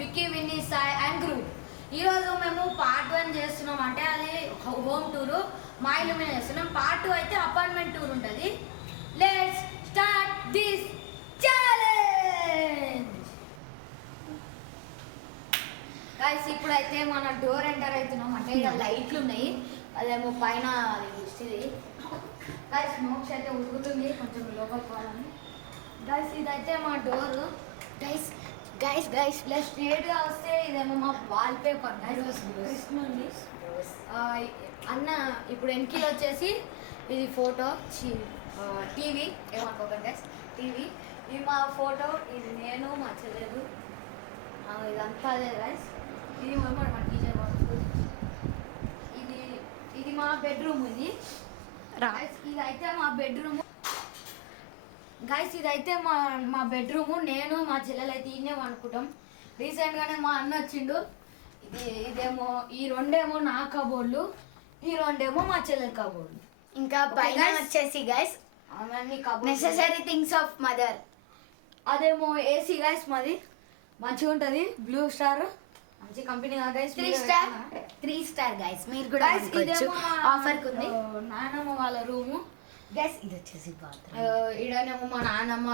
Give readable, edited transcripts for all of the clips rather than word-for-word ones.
Vicky Vinny Sai and group. ఈరోజు మేము part 1 చేస్తున్నాం, అంటే అది హోమ్ టూర్ మా ఇల్లు మీద చేస్తున్నాం. పార్ట్ 2 అయితే అపార్ట్మెంట్ టూర్ ఉంటుంది. Let's start this challenge. Guys ఇప్పుడైతే మన డోర్ ఎంటర్ అవుతున్నాం, అంటే ఇక్కడ లైట్లు ఉన్నాయి, అదేమో పైన ఇది. గైస్ స్మోక్స్ అయితే ఉడుకుతుంది, కొంచెం లోపలికి పోవాలని. గైస్ ఇదైతే మా door. Guys guys guys plus స్ట్రేట్గా వస్తే ఇదేమో మా వాల్ పేపర్. కృష్ణుంది అన్న. ఇప్పుడు వెనకీలో వచ్చేసి ఇది ఫోటో, టీవీ, ఏమనుకోకండి గైస్, టీవీ. ఇది మా ఫోటో, ఇది నేను, మా చెల్లెలు, ఇదంతా అదే గైస్. ఇది మా టీచర్ బాక్స్. ఇది ఇది మా బెడ్రూమ్. ఇది ఇదైతే మా బెడ్రూమ్ గైస్. ఇదైతే మా బెడ్రూమ్. నేను మా చెల్లెలు అయితే ఈయనే అనుకుంటాం. రీసెంట్గానే మా అన్న వచ్చిండు. ఇదేమో ఈ రెండేమో నా కబోర్డ్లు, ఈ రెండేమో మా చెల్లెలు కబోర్డ్లు. ఇంకా పైన వచ్చేసి guys necessary things of mother. అదేమో ఏసీ గైస్, మాది మంచిగా ఉంటుంది, బ్లూ స్టార్, మంచి కంపెనీ గైస్. 3 star guys. మీరు కూడా ఆఫర్ ఉంది. నాన్నమ్మ వాళ్ళ రూము గైస్. ఇది వచ్చేసి ఈడనేమో మా నాన్నమ్మ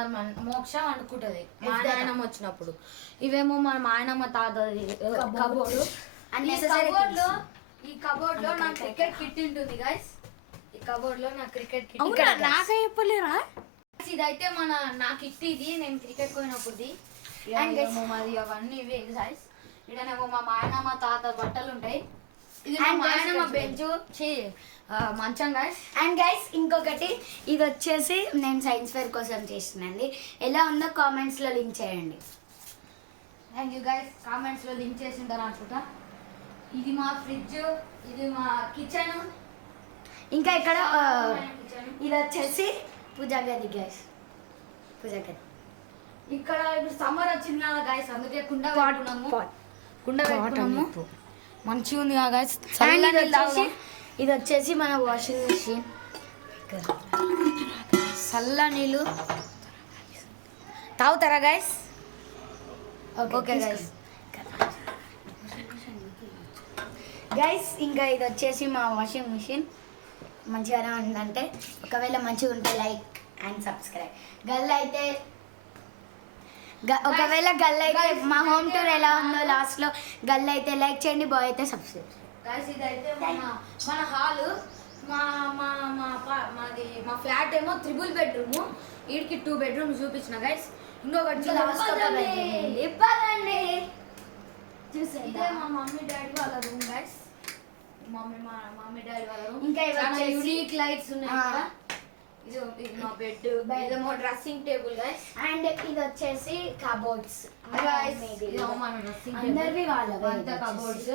మోక్ష అనుకుంటది మా నాయనమ్మ వచ్చినప్పుడు. ఇవేమో మా నాయనమ్మ తాతది కబోర్డు. ఈ కబోర్డ్ లో నా క్రికెట్ కిట్ ఉంటుంది గైస్. ఈ కబోర్డ్ లో నా క్రికెట్ కిట్. నాకే చెప్పలేరా? ఇదైతే నా కిట్, ఇది నేను క్రికెట్ పోయినప్పుడు. మాది అవన్నీ ఇవే గైస్. ఇడనేమో మా నాయనమ్మ తాత బట్టలు ఉంటాయి. ఇది మా నాయనమ్మ బెంచ్ మంచం గైస్. అండ్ గైస్ ఇంకొకటి, ఇది వచ్చేసి నేను సైన్స్ ఫేర్ కోసం చేస్తున్నాండి. ఎలా ఉందో కామెంట్స్లో లింక్ చేయండి. Thank you guys. కామెంట్స్లో లింక్ చేసి ఉంటారు అనుకుంటా. ఇది మా ఫ్రిడ్జ్, ఇది మా కిచెన్. ఇంకా ఇక్కడ ఇది వచ్చేసి పూజా గది గైస్. పూజా గది. ఇక్కడ ఇప్పుడు సమ్మర్ వచ్చింది కదా గైస్, అందుకే కుండ పెట్టుకున్నాము. మంచిగా ఉంది కదా గైస్. ఇది వచ్చేసి మన వాషింగ్ మెషిన్. చల్ల నీళ్ళు తాగుతారా గైస్? Okay guys. గైస్ ఇంకా ఇది వచ్చేసి మా వాషింగ్ మెషిన్. మంచిగానే ఉందంటే, ఒకవేళ మంచిగా ఉంటే లైక్ అండ్ సబ్స్క్రైబ్. ఒకవేళ గల్ అయితే మా హోమ్ టూర్ ఎలా ఉందో లాస్ట్లో గల్ అయితే లైక్ చేయండి, బాయ్ అయితే సబ్స్క్రైబ్. గైస్ ఇదైతే మన హాల్. మాది మా ఫ్లాట్ ఏమో 3 బెడ్రూమ్. వీడికి 2 బెడ్రూమ్ చూపించిన గైస్. ఇంకొకటి ఇదే మా మమ్మీ డాడీ వాళ్ళ రూమ్ గైస్. మా మమ్మీ డాడీ వాళ్ళ రూమ్. ఇంకా యూనిక్ లైట్స్ ఉన్నాయి. ఇది మా బెడ్, ఇదేమో డ్రెస్సింగ్ టేబుల్ గైస్. అండ్ ఇది వచ్చేసి కబోర్డ్స్. అందరివి వాళ్ళ కబోర్డ్స్.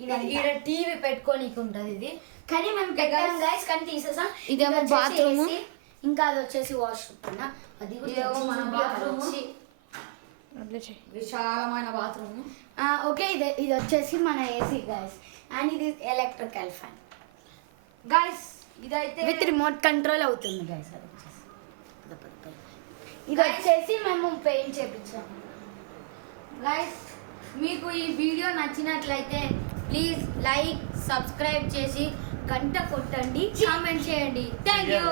ఇక్కడ టీవీ పెట్టుకోనికి ఉంటది ఇది, కానీ మేము పెట్టాం గైస్, కానీ తీసేసాం. ఇదేమో బాత్రూమ్. ఇంకా అది వచ్చేసి వాష్రూమ్. అది మన బాత్రూమ్, విశాలమైన బాత్రూమ్. ఓకే. ఇది వచ్చేసి మన ఏసీ గైస్. అండ్ ఇది ఎలక్ట్రికల్ ఫ్యాన్ గైస్. ఇదైతే విత్ రిమోట్ కంట్రోల్ అవుతుంది గైస్. ఇది వచ్చేసి మేము పెయింట్ చేపించాము గైస్. మీకు ఈ వీడియో నచ్చినట్లయితే ప్లీజ్ లైక్, సబ్స్క్రైబ్ చేసి గంట కొట్టండి, కామెంట్ చేయండి. Thank you.